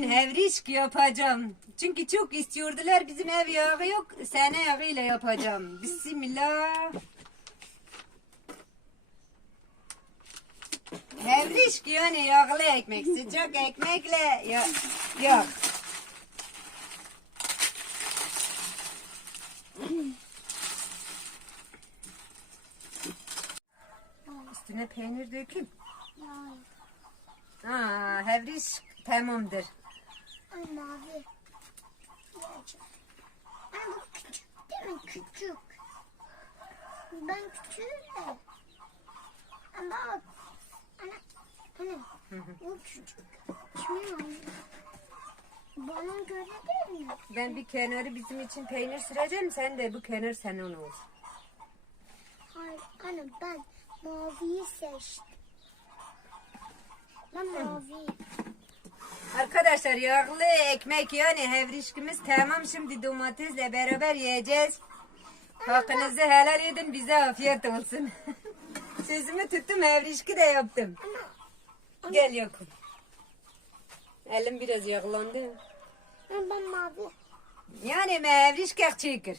Hevrişk yapacağım. Çünkü çok istiyordular bizim ev yağı yok. Sene yağıyla yapacağım. Bismillah. Hevrişk yani yağlı ekmek. Sıcak ekmekle ya yok. Üstüne peynir dökün. Ha, hevrişk tamamdır. Ay mavi. Ay bu küçük değil mi? Küçük. Ben küçüğüm de. Ama bak. Ana. Ana. Bu küçük. Kimin? Bana göre değil mi? Ben bir kenarı bizim için peynir süreceğim. Sen de bu kenar senin olsun. Hayır anne ben maviyi seçtim. Ben mavi. Arkadaşlar yağlı ekmek yani hevrişkimiz tamam. Şimdi domatesle beraber yiyeceğiz. Hakkınızı helal edin bize afiyet olsun. Sözümü tuttum hevrişki de yaptım. Gel yokum. Elim biraz yağlandı. Ben, mavi. Yani hevrişk çekir.